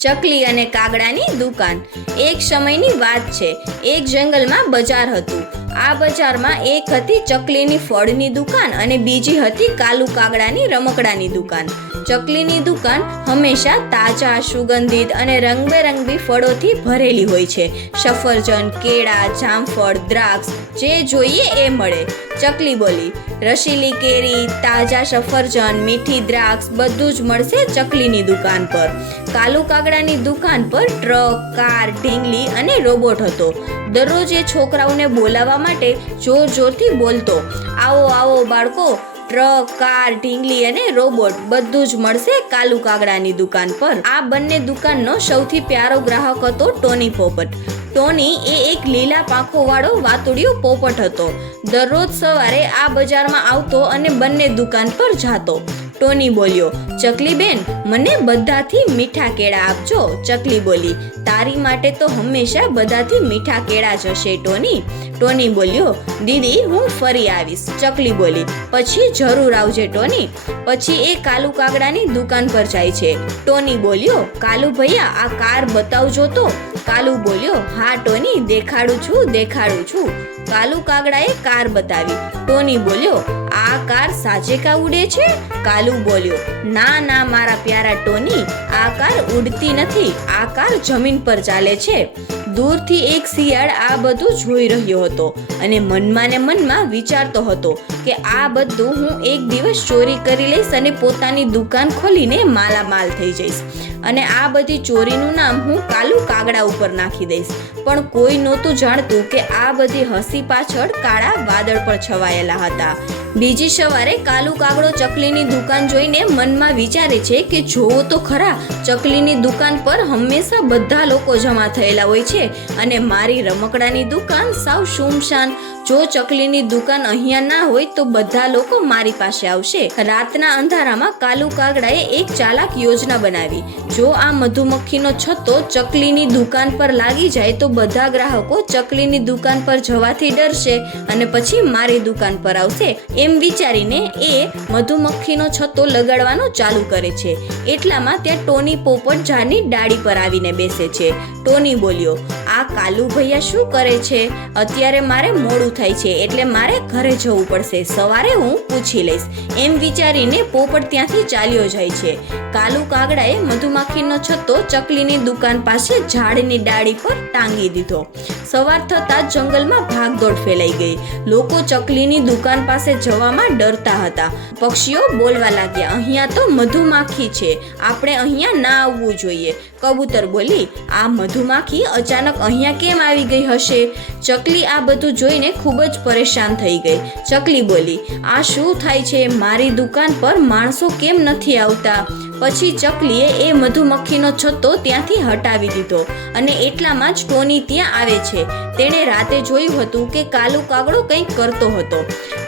ચકલી અને કાગડાની દુકાન. એક સમયની વાત છે. એક જંગલમાં બજાર હતું. આ બજારમાં એક હતી ચકલીની ફળની દુકાન અને બીજી હતી કાલુ કાગડાની રમકડાની દુકાન. ચકલીની દુકાન હંમેશા તાજા, સુગંધિત અને રંગબેરંગી ફળોથી ભરેલી હોય છે. સફરજન, કેળા, જામફળ, દ્રાક્ષ, જે જોઈએ એ મળે. ચકલી બોલી, રસીલી કેરી, તાજા સફરજન, મીઠી દ્રાક્ષ, બધું જ મળશે ચકલીની દુકાન પર. કાલુ કાગડાની દુકાન પર ટ્રક, કાર, ઢીંગલી અને રોબોટ હતો. દરરોજ એ છોકરાઓને બોલાવવા માટે જોર જોરથી બોલતો. આવો આવો બાળકો, ટ્રક, કાર, ઢીંગલી અને રોબોટ બધું જ મળશે કાલુ કાગડાની દુકાન પર. આ બંને દુકાનનો સૌથી પ્યારો ગ્રાહક હતો ટોની પોપટ. ટોની એ એક લીલા પાંખોવાળો વાતુડિયો પોપટ હતો. દરરોજ સવારે આ બજારમાં આવતો અને બંને દુકાન પર જાતો. ટોની બોલ્યો ચકલી બેન, મને બધાથી મીઠા કેળા આપજો, ચકલી બોલી. તારી માટે તો હંમેશા બધાથી મીઠા કેળા જ હશે, ટોની. ટોની બોલ્યો, દીદી, હું ફરી આવીશ. ચકલી બોલી, પછી જરૂર આવજે, ટોની. પછી એ કાલુ કાગડાની દુકાન પર જાય છે. ટોની બોલ્યો, કાલુ ભૈયા, આ કાર બતાવજો તો. કાલુ બોલ્યો, હા, ટોની, દેખાડું છું દેખાડું છું. કાલુ કાગડાએ કાર બતાવી. ટોની બોલ્યો, આ કાર સાચે કા ઉડે છે? કાલુ બોલ્યો, ના ના મારા પ્યારા ટોની આ કાર ઉડતી નથી આ કાર જમીન પર ચાલે છે. દૂરથી એક શિયાળ આ બધું જોઈ રહ્યો હતો અને મનમાં ને મનમાં વિચારતો હતો કે આ બધું હું એક દિવસ ચોરી કરી લઈશ અને પોતાની દુકાન ખોલીને માલામાલ થઈ જઈશ. અને આ બધી ચોરીનું નામ હું કાલુ કાગડા ઉપર નાખી દઈશ. પણ કોઈ નહોતું જાણતું કે આ બધી હસી પાછળ કાળા વાદળ પર છવાયેલા હતા. બીજી સવારે કાલુ કાગડો ચકલીની દુકાન જોઈને મનમાં વિચારે છે કે જોવો તો ખરા, ચકલીની દુકાન પર હંમેશા બધા લોકો જમા થયેલા હોય છે અને મારી રમકડાની દુકાન સાવ સુમશાન જો ચકલીની દુકાન અહીંયા ના હોય તો બધા લોકો મારી પાસે આવશે. રાતના અંધારામાં કાલુ કાગડાએ એક ચાલાક યોજના બનાવી. જો આ મધુમક્ખીનો છત્તો ચકલીની દુકાન પર લાગી જાય તો બધા ગ્રાહકો ચકલીની દુકાન પર જવાથી ડરશે અને પછી મારી દુકાન પર આવશે. એમ વિચારીને એ મધુમક્ખીનો છત્તો લગાડવાનો ચાલુ કરે છે. એટલામાં ત્યાં ટોની પોપટ ઝાડની ડાળી પર આવીને બેસે છે. ટોની બોલ્યો, આ કાલુ ભૈયા શું કરે છે? અત્યારે મારે મોડું થાય છે, એટલે મારે ઘરે જવું પડશે. સવારે હું પૂછી લઈશ. એમ વિચારીને પોપટ ત્યાંથી ચાલ્યો જાય છે. કાલુ કાગડાએ મધુમાખીનો છત્તો ચકલીની દુકાન પાસે ઝાડની ડાળી પર ટાંગી દીધો. સવાર થતાં જંગલમાં ભાગદોડ ફેલાઈ ગઈ. લોકો ચકલીની દુકાન પાસે જવામાં ડરતા હતા. પક્ષીઓ બોલવા લાગ્યા, અહીંયા તો મધુમાખી છે. આપણે અહીંયા ના આવવું જોઈએ. કબૂતર બોલી, આ મધુમાખી અચાનક અહીંયા કેમ આવી ગઈ હશે? ચકલી આ બધું જોઈને ખૂબ જ પરેશાન થઈ ગઈ. ચકલી બોલી, આ શું થાય છે? મારી દુકાન પર માણસો કેમ નથી આવતા? પછી ચકલીએ એ મધુમક્ખીનો છત્તો ત્યાંથી હટાવી દીધો અને એટલામાં જ ટોની ત્યાં આવે છે. તેણે રાતે જોયું હતું કે કાલુ કાગડો કંઈક કરતો હતો.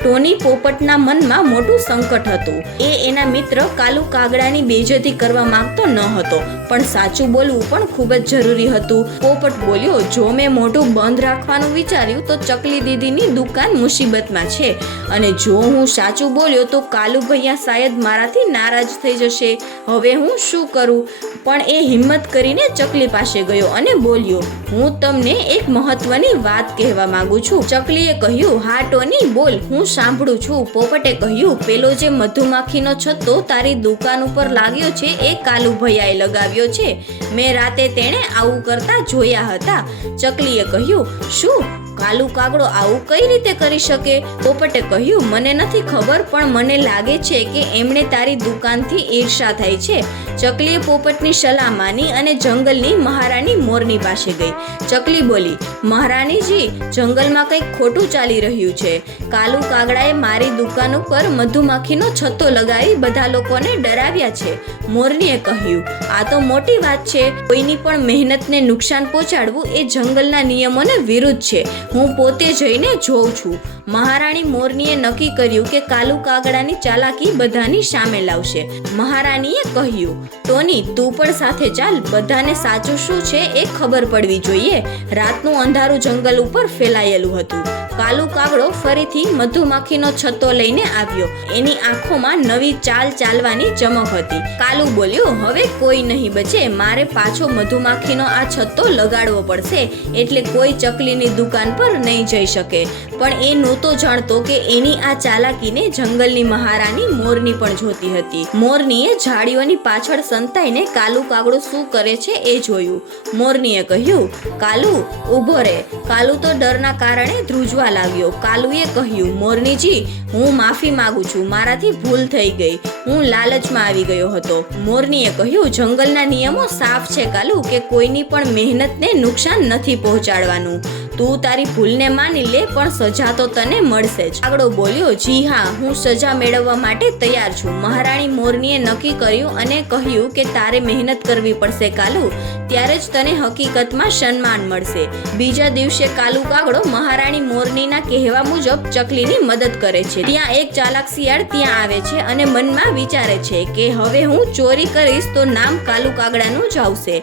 ટોની પોપટના મનમાં મોટું સંકટ હતું. એ એના મિત્ર કાલુ કાગડાની બેજતી કરવા માંગતો ન હતો, પણ સાચું બોલવું પણ ખૂબ જ જરૂરી હતું. પોપટ બોલ્યો, જો મેં મોઢું બંધ રાખવાનું વિચાર્યું, તો ચકલી દીદીની દુકાન મુસીબતમાં છે. અને જો હું સાચું બોલ્યો, તો કાલુ ભૈયા શાયદ મારાથી નારાજ થઈ જશે. હવે હું શું કરું? પણ એ હિંમત કરીને ચકલી પાસે ગયો અને બોલ્યો, હું તમને એક મહત્વની વાત કહેવા માંગુ છું. ચકલીએ કહ્યું હા ટોની બોલ, હું સાંભળું છું. પોપટે કહ્યું, પેલો જે મધુમાખીનો છત્તો તારી દુકાન ઉપર લાગ્યો છે, એ કાલુ ભૈયાએ લગાવ્યો છે. મેં રાતે તેણે આવું કરતા જોયા હતા. ચકલીએ કહ્યું શું? કાલુ કાગડો આવું કઈ રીતે કરી શકે? પોપટે કહ્યું, મને નથી ખબર, પણ મને લાગે છે કે એમણે તારી દુકાનથી ઈર્ષા થાય છે. ચકલીએ પોપટની સલાહ માની અને જંગલની મહારાણી મોરની પાસે ગઈ. ચકલી બોલી, મહારાણીજી, જંગલમાં કંઈક ખોટું ચાલી રહ્યું છે. કાલુ કાગડાએ મારી દુકાન ઉપર મધુમાખીનો છત્તો લગાવી બધા લોકોને ડરાવ્યા છે. મોરનીએ કહ્યું, આ તો મોટી વાત છે. કોઈની પણ મહેનતને નુકસાન પહોંચાડવું એ જંગલના નિયમોને વિરુદ્ધ છે. હું પોતે જઈને જોઉં છું. મહારાણી મોરનીએ નક્કી કર્યું કે કાલુ કાગડાની ચાલાકી બધાની સામે લાવશે. મહારાણીએ કહ્યું, ટોની, તું પણ સાથે ચાલ. બધાને સાચું શું છે એ ખબર પડવી જોઈએ. રાતનું અંધારું જંગલ ઉપર ફેલાયેલું હતું. કાલુ કાગડો ફરીથી મધુમાખીનો છત્તો લઈને આવ્યો. એની આંખોમાં નવી ચાલ ચાલવાની ચમક હતી. કાલુ બોલ્યો, હવે કોઈ નહીં બચે, મારે પાછો મધુમાખીનો આ છત્તો લગાડવો પડશે, એટલે કોઈ ચકલીની દુકાન પર નહીં જઈ શકે. પણ એ નહોતો જાણતો કે એની આ ચાલાકીને જંગલની મહારાણી મોરની પણ જોતી હતી. મોરનીએ ઝાડીઓની પાછળ સંતાઈને કાલુ કાગડો શું કરે છે એ જોયું. મોરનીએ કહ્યું, કાલુ, ઊભો રે. કાલુ તો ડરના કારણે ધ્રુજવા લાગ્યો. કાલુએ કહ્યું, મોરનીજી, હું માફી માંગુ છું. મારાથી ભૂલ થઈ ગઈ. હું લાલચમાં આવી ગયો હતો. મોરનીએ કહ્યું, જંગલના નિયમો સાફ છે કાલુ કે કોઈની પણ મહેનતને નુકસાન નથી પહોંચાડવાનું. તું તારી ભૂલને માની લે, પણ સજા તો તને મળશે જ. આગળ બોલ્યો, જી હા, હું સજા મેળવવા માટે તૈયાર છું. મહારાણી મોરનીએ નક્કી કર્યું અને કહ્યું કે તારે મહેનત કરવી પડશે કાલુ, ત્યારે જ તને હકીકતમાં સન્માન મળશે. બીજા દિવસે કાલુ કાગડો મહારાણી મોરનીના કહેવા મુજબ ચકલીની મદદ કરે છે. ત્યાં એક ચાલાક શિયાળ ત્યાં આવે છે અને મનમાં વિચારે છે કે હવે હું ચોરી કરીશ તો નામ કાલુ કાગડાનું જ આવશે.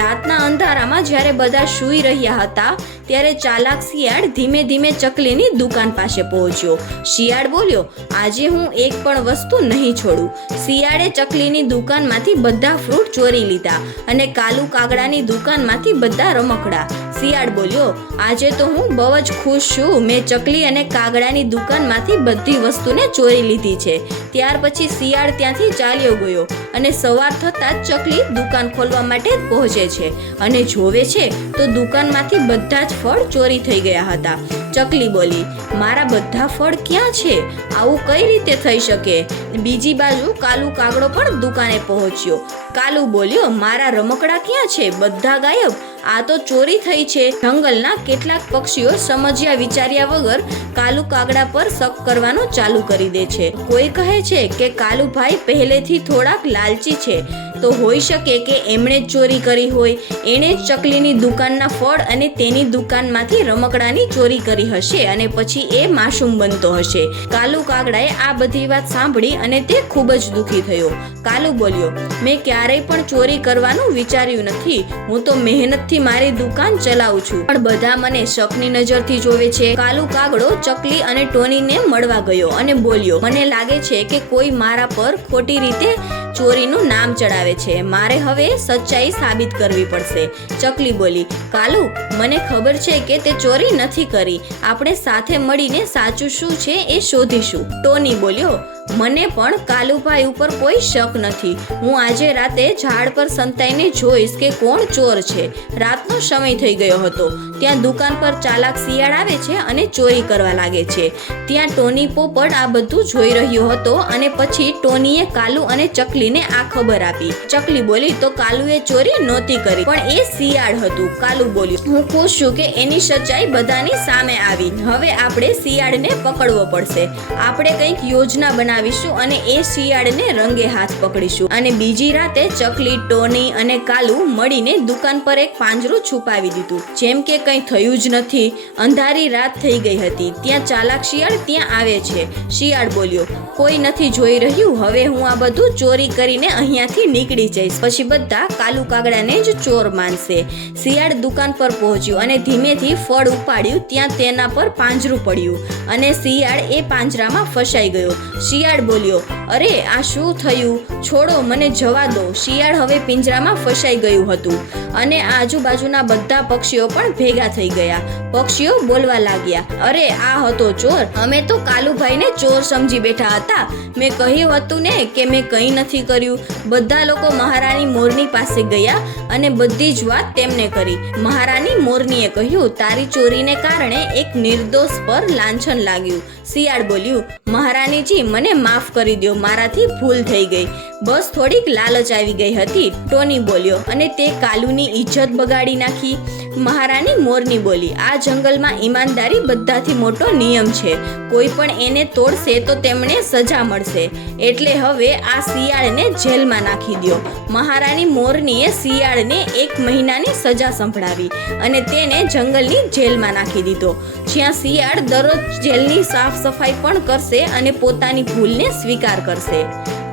રાતના અંધારામાં જ્યારે બધા સૂઈ રહ્યા હતા, ત્યારે ચાલાક શિયાળ ધીમે ધીમે ચકલીની દુકાન પાસે પહોંચ્યો. શિયાળ બોલ્યો, આજે હું એક પણ વસ્તુ નહીં છોડું. શિયાળે ચકલીની દુકાનમાંથી બધા ફ્રૂટ ચોરી લીધા અને કાલુ કાગડાની દુકાનમાંથી બધા રમકડા. શિયાળ બોલ્યો, આજે તો હું બહુ જ ખુશ છું. મેં ચકલી અને કાગડાની દુકાનમાંથી બધી વસ્તુને ચોરી લીધી છે. ત્યાર પછી શિયાળ ત્યાંથી ચાલ્યો ગયો અને સવાર થતાં જ ચકલી દુકાન ખોલવા માટે પહોંચે છે અને જોવે છે તો દુકાનમાંથી બધા જ ફળ ચોરી થઈ ગયા હતા. ચકલી બોલી, મારા બધા ફળ ક્યાં છે? આવું કઈ રીતે થઈ શકે? બીજી બાજુ કાલુ કાગડો પણ દુકાને પહોંચ્યો. કાલુ બોલ્યો, મારા રમકડા ક્યાં છે? બધા ગાયબ. આ તો ચોરી થઈ છે. જંગલના કેટલાક પક્ષીઓ સમજ્યા વિચાર્યા વગર કાલુ કાગડા પર શક કરવાનું ચાલુ કરી દે છે. કોઈ કહે છે કે કાલુભાઈ પહેલેથી થોડાક લાલચી છે. તો હોઈ શકે કે એમણે જ ચોરી કરી હોય. એણે જ ચકલીની દુકાનના ફળ અને તેની દુકાનમાંથી રમકડાની ચોરી કરી હશે અને પછી એ માસૂમ બનતો હશે. કાલુ કાગડાએ આ બધી વાત સાંભળી અને તે ખૂબ જ દુઃખી થયો. કાલુ બોલ્યો, મેં ક્યારેય પણ ચોરી કરવાનું વિચાર્યું નથી. હું તો મહેનતથી મારી દુકાન ચલાવું છું. પણ બધા મને શકની નજરથી જોવે છે. કાલુ કાગડો ચકલી અને ટોનીને મળવા ગયો અને બોલ્યો, મને લાગે છે કે કોઈ મારા પર ખોટી રીતે ચોરીનું નામ ચડાવે છે. મારે હવે સચ્ચાઈ સાબિત કરવી પડશે. ચકલી બોલી, કાલુ, મને ખબર છે કે તે ચોરી નથી કરી. આપણે સાથે મળીને સાચું શું છે એ શોધીશું. ટોની બોલ્યો મને પણ કાલુભાઈ ઉપર કોઈ શક નથી. હું આજે રાતે ઝાડ પર સંતાઈને જોઈશ કે કોણ ચોર છે. રાતનો સમય થઈ ગયો હતો. ત્યાં દુકાન પર ચાલાક શિયાળ આવે છે અને ચોરી કરવા લાગે છે. ત્યાં ટોની પોપટ આ બધું જોઈ રહ્યો હતો અને પછી ટોનીએ કાલુ અને ચકલીને આ ખબર આપી. ચકલી બોલી, તો કાલુએ ચોરી નહોતી કરી, પણ એ શિયાળ હતું. કાલુ બોલ્યું હું ખુશ છું કે એની સચ્ચાઈ બધાની સામે આવી. હવે આપણે શિયાળને પકડવો પડશે. આપણે કંઈક યોજના બનાવીશું અને એ શિયાળને રંગે હાથ પકડીશું. અને બીજી રાતે ચકલી, ટોની અને કાલુ મળીને દુકાન પર એક પાંજરું છુપાવી દીધું. જેમ કે કંઈ થયું જ નથી. અંધારી રાત થઈ ગઈ હતી. ત્યાં ચાલાક શિયાળ ત્યાં આવે છે. શિયાળ બોલ્યો, કોઈ નથી જોઈ રહ્યું? હવે હું આ બધું ચોરી કરીને અહીંયાથી નીકળી જઈશ. પછી બધા કાલુ કાગડાને જ ચોર માનશે. શિયાળ દુકાન પર પહોંચ્યું અને ધીમેથી ફળ ઉપાડ્યું. ત્યાં તેના પર પાંજરું પડ્યું અને શિયાળ એ પાંજરામાં ફસાઈ ગયો. શિયાળ બોલ્યો, અરે, આ શું થયું? છોડો, મને જવા દો. શિયાળ હવે પિંજરામાં ફસાઈ ગયું હતું અને આજુબાજુના બધા પક્ષીઓ પણ ભેગા થઈ ગયા. પક્ષીઓ બોલવા લાગ્યા. અરે, આ હતો ચોર. અમે તો કાલુભાઈને ચોર સમજી બેઠા હતા. મેં કહ્યું હતું ને કે મેં કંઈ નથી કર્યું. બધા લોકો મહારાણી મોરની પાસે ગયા અને બધી જ વાત તેમને કરી. મહારાણી મોરનીએ કહ્યું, તારી ચોરીને કારણે એક નિર્દોષ પર લાંછન લાગ્યું. શિયાળ બોલ્યું, મહારાણીજી, મને માફ કરી દો મારાથી ભૂલ થઈ ગઈ. બસ થોડીક લાલચ આવી ગઈ હતી. ટોની બોલ્યો, અને તે કાલુની ઇજ્જત બગાડી નાખી. મહારાણી મોરની બોલી, આ જંગલમાં ઈમાનદારી બધાથી મોટો નિયમ છે. કોઈ પણ એને તોડશે તો તેમણે સજા મળશે. એટલે હવે આ શિયાળને જેલમાં નાખી દો મહારાણી મોરનીએ શિયાળને એક મહિનાની સજા સંભળાવી અને તેને જંગલની જેલમાં નાખી દીધો. જ્યાં શિયાળ દરરોજ જેલની સાફ સફાઈ પણ કરશે અને પોતાની ભૂલને સ્વીકાર કરશે.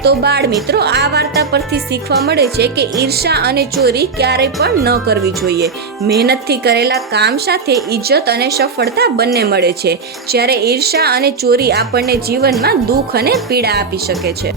તો બાળ મિત્રો, આ વાર્તા પરથી શીખવા મળે છે કે ઈર્ષા અને ચોરી ક્યારેય પણ ન કરવી જોઈએ. મહેનતથી કરેલા કામ સાથે ઇજ્જત અને સફળતા બંને મળે છે. જ્યારે ઈર્ષા અને ચોરી આપણને જીવનમાં દુઃખ અને પીડા આપી શકે છે.